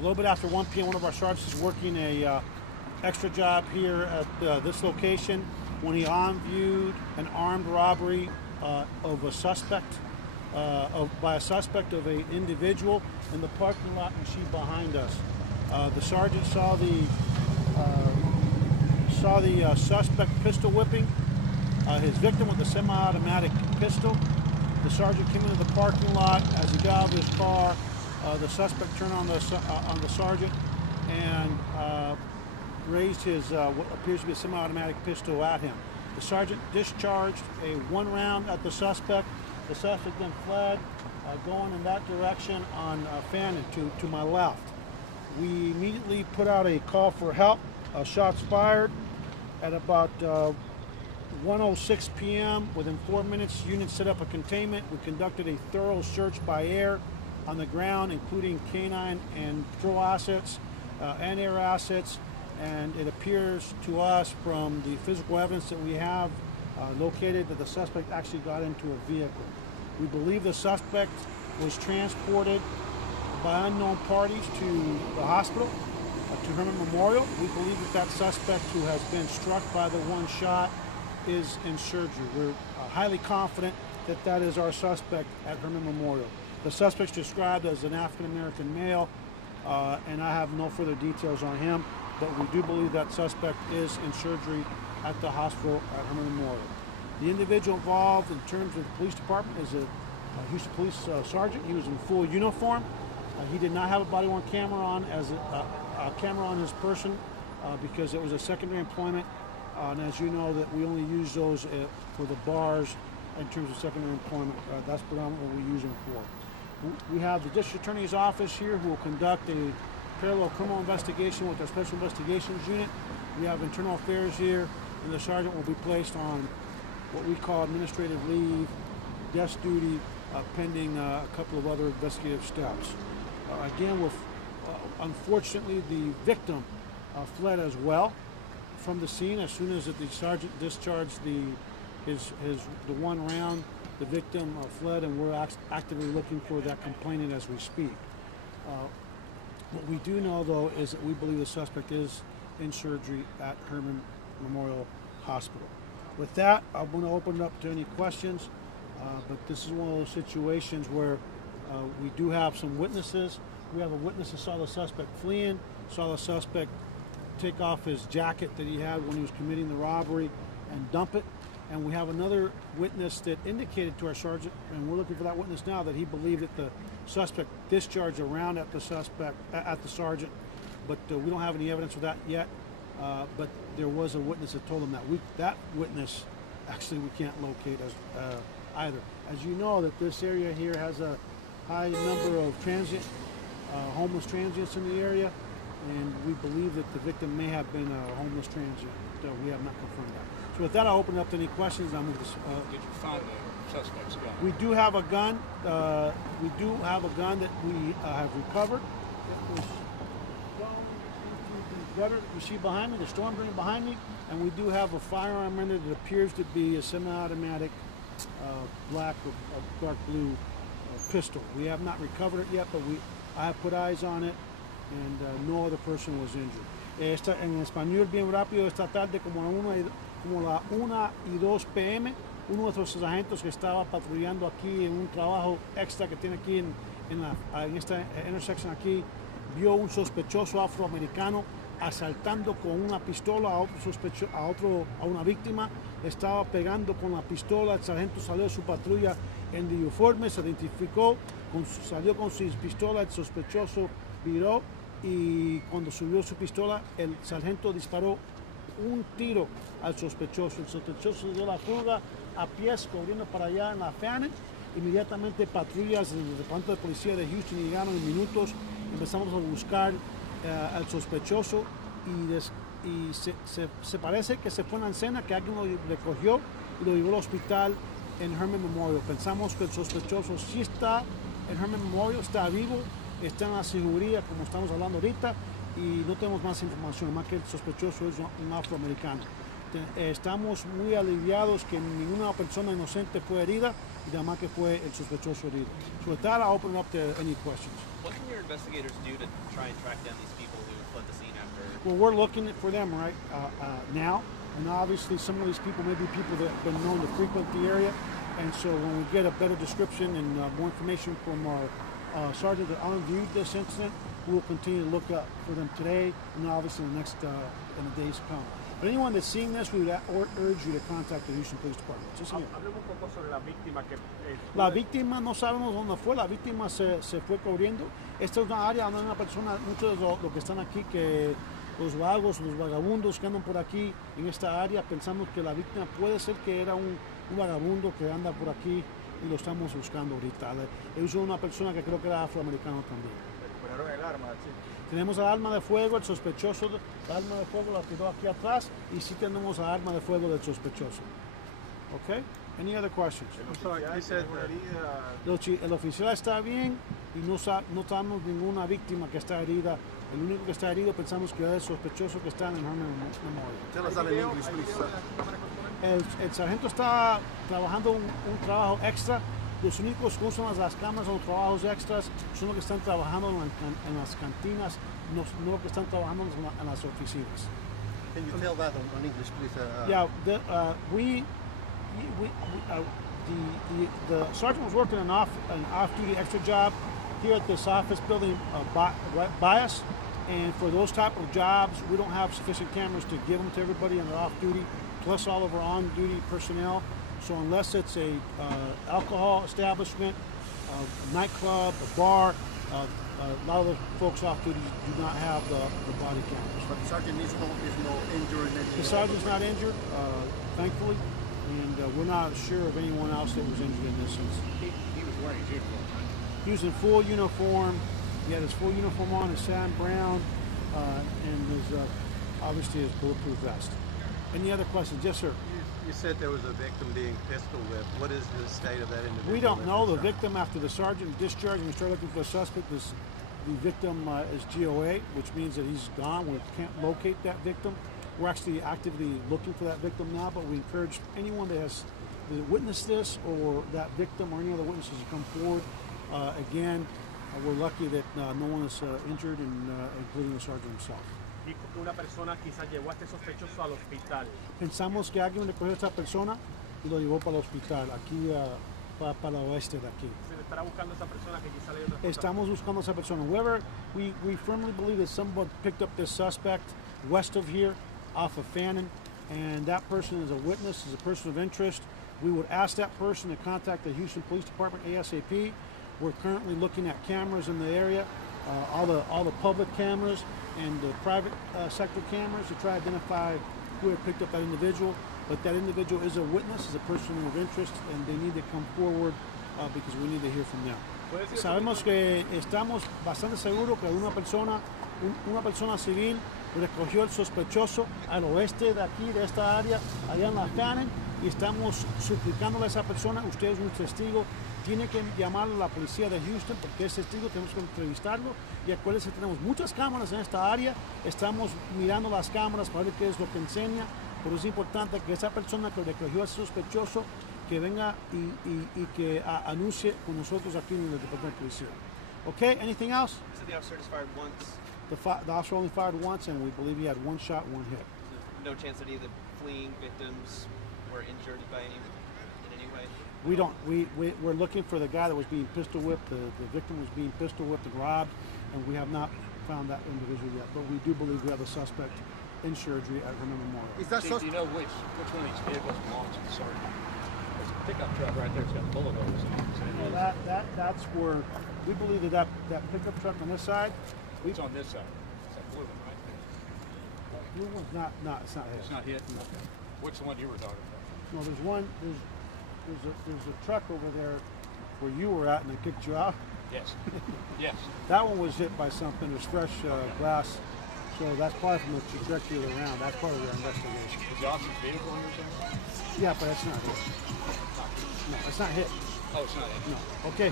A little bit after 1 p.m., one of our sergeants is working a extra job here at this location when he on-viewed an armed robbery of a suspect, by a suspect of an individual in the parking lot machine behind us. The sergeant saw the suspect pistol whipping his victim with a semi-automatic pistol. The sergeant came into the parking lot. As he got out of his car, the suspect turned on the sergeant and raised his what appears to be a semi-automatic pistol at him. The sergeant discharged one round at the suspect. The suspect then fled, going in that direction on Fannin to my left. We immediately put out a call for help. Shots fired at about 1:06 p.m. Within 4 minutes, units set up a containment. We conducted a thorough search by air on the ground, including canine and patrol assets and air assets. And it appears to us from the physical evidence that we have located that the suspect actually got into a vehicle. We believe the suspect was transported by unknown parties to the hospital, to Herman Memorial. We believe that suspect who has been struck by the one shot is in surgery. We're highly confident that that is our suspect at Herman Memorial. The suspect's described as an African-American male, and I have no further details on him, but we do believe that suspect is in surgery at the hospital at Herman Memorial. The individual involved in terms of the police department is a Houston Police Sergeant. He was in full uniform. He did not have a body-worn camera on as a camera on his person because it was a secondary employment. And as you know, that we only use those for the bars in terms of secondary employment. That's predominantly what we use them for. We have the District Attorney's Office here who will conduct a parallel criminal investigation with our Special Investigations Unit. We have Internal Affairs here, and the Sergeant will be placed on what we call administrative leave, desk duty, pending a couple of other investigative steps. Again, unfortunately, the victim fled as well from the scene. As soon as the sergeant discharged the one round, the victim fled, and we're actively looking for that complainant as we speak. What we do know, though, is that we believe the suspect is in surgery at Herman Memorial Hospital. With that, I'm going to open it up to any questions, but this is one of those situations where we do have some witnesses. We have a witness that saw the suspect fleeing, saw the suspect take off his jacket that he had when he was committing the robbery and dump it. And we have another witness that indicated to our sergeant, and we're looking for that witness now, that he believed that the suspect discharged a round at the sergeant, but we don't have any evidence of that yet. But there was a witness that told him that. That witness, actually, we can't locate either. As you know, that this area here has a high number of homeless transients in the area, and we believe that the victim may have been a homeless transient. We have not confirmed that. So with that, I'll open it up to any questions. I'll move this. Did you find the suspect's gun? We do have a gun. We do have a gun that we have recovered. It was thrown into the gutter that you see behind me, the storm drain behind me, and we do have a firearm in it that appears to be a semi-automatic black or dark blue pistol. We have not recovered it yet, but I have put eyes on it, and no other person was injured. En español, bien rápido, esta tarde, como la 1:02 p.m., uno de nuestros agentes que estaba patrullando aquí en un trabajo extra que tiene aquí en esta intersection aquí, vio un sospechoso afroamericano asaltando con una pistola a una víctima. Estaba pegando con la pistola. El sargento salió de su patrulla en uniforme, se identificó, salió con su pistola. El sospechoso viró, y cuando subió su pistola, el sargento disparó un tiro al sospechoso. El sospechoso dio la fuga a pies, corriendo para allá en la Fannin. Inmediatamente patrullas del Departamento de Policía de Houston llegaron en minutos. Empezamos a buscar al sospechoso, y se parece que se fue en la escena, que alguien lo recogió y lo llevó al hospital en Herman Memorial. Pensamos que el sospechoso sí está en Herman Memorial, está vivo, está en la seguridad, como estamos hablando ahorita, y no tenemos más información, más que el sospechoso es un afroamericano. Estamos muy aliviados que ninguna persona inocente fue herida, y además que fue el sospechoso herido. So with that, I'll open it up to any questions. your investigators do to try and track down these people who fled the scene after? Well, we're looking for them right now, and obviously some of these people may be people that have been known to frequent the area, and so when we get a better description and more information from our sergeant that unviewed this incident, we'll continue to look up for them today and obviously in the next in the days to come. But anyone that's seeing this, we would urge you to contact the Houston Police Department. Sí, señor. Hablemos un poco sobre la víctima que La víctima no sabemos dónde fue, la víctima se fue corriendo. Esta es una área donde hay una persona, muchos de los que están aquí, que los vagos, los vagabundos que andan por aquí en esta área, pensamos que la víctima puede ser que era un vagabundo que anda por aquí y lo estamos buscando ahorita. Es una persona que creo que era afroamericano también. recuperaron el arma, sí. Tenemos el arma de fuego, el sospechoso, el arma de fuego la tiró aquí atrás y sí tenemos el arma de fuego del sospechoso. Okay? Any other questions? El oficial está bien y no tenemos ninguna víctima que está herida. El único que está herido pensamos que es el sospechoso que está en el Herman Memorial. Tell us that in English, please. El sargento está trabajando un trabajo extra. Los únicos que usan las cámaras o los trabajos extras son los que están trabajando en las cantinas, no los que están trabajando en las oficinas. Can you tell that in English, please? Yeah, the sergeant was working an off-duty extra job here at this office building by us, and for those type of jobs, we don't have sufficient cameras to give them to everybody on their off-duty, plus all of our on-duty personnel. So unless it's a alcohol establishment, a nightclub, a bar, a lot of the folks off duty do not have the body cameras. But the sergeant is no injured in any The sergeant's not injured, thankfully, and we're not sure of anyone else that was injured in this instance. He was wearing his uniform, right? He was in full uniform. He had his full uniform on, his Sam Brown, and his obviously his bulletproof vest. Any other questions? Yes, sir. You said there was a victim being pistol whipped. What is the state of that individual? We don't know the victim. After the sergeant discharged and we started looking for a suspect, the victim is GOA, which means that he's gone. We can't locate that victim. We're actually actively looking for that victim now, but we encourage anyone that has witnessed this or that victim or any other witnesses to come forward. Again, we're lucky that no one is injured, including the sergeant himself. y una persona quizás llevó a este sospechoso al hospital. Pensamos que alguien recogió a esta persona y lo llevó para el hospital, aquí para el oeste de aquí. Se le estará buscando a esa persona que quizás le dio otra Estamos buscando a esa persona. Whoever, we firmly believe that someone picked up this suspect west of here, off of Fannin, and that person is a witness, is a person of interest. We would ask that person to contact the Houston Police Department ASAP. We're currently looking at cameras in the area, all the public cameras and the private sector cameras to try to identify who had picked up that individual. But that individual is a witness, is a person of interest, and they need to come forward because we need to hear from them. Sabemos que estamos bastante seguros que una persona civil recogió el sospechoso al oeste de aquí, de esta área, allá en la Fannin, y estamos suplicándole a esa persona, usted es un testigo, tiene que llamar a la policía de Houston porque es testigo, tenemos que entrevistarlo, y acuérdense, tenemos muchas cámaras en esta área, estamos mirando las cámaras para ver qué es lo que enseña, pero es importante que esa persona que recogió a ese sospechoso que venga y que anuncie con nosotros aquí en el departamento de policía. Okay, anything else? So the officer just fired once. The officer only fired once, and we believe he had one shot, one hit. No chance that any of the fleeing victims were injured in any way? We don't. We're looking for the guy that was being pistol whipped. The victim was being pistol whipped and robbed, and we have not found that individual yet. But we do believe we have a suspect in surgery at Herman Memorial. Is that Do you know which one of these vehicles belongs to the sergeant? There's a pickup truck right there. It's got bullet holes in it. Well, that's where we believe that pickup truck on this side. It's on this side. It's that blue one, right? Blue one's not. It's not his. It's not hit? Okay. What's the one you were talking about? No, there's one. There's a truck over there where you were at, and they kicked you out. Yes. Yes. That one was hit by something. There's fresh glass, so that's probably from the trajectory of the round. That's part of their investigation. Is the officer's vehicle here somewhere? Yeah, but that's not hit. No, it's not hit. Oh, it's not hit. No. Okay.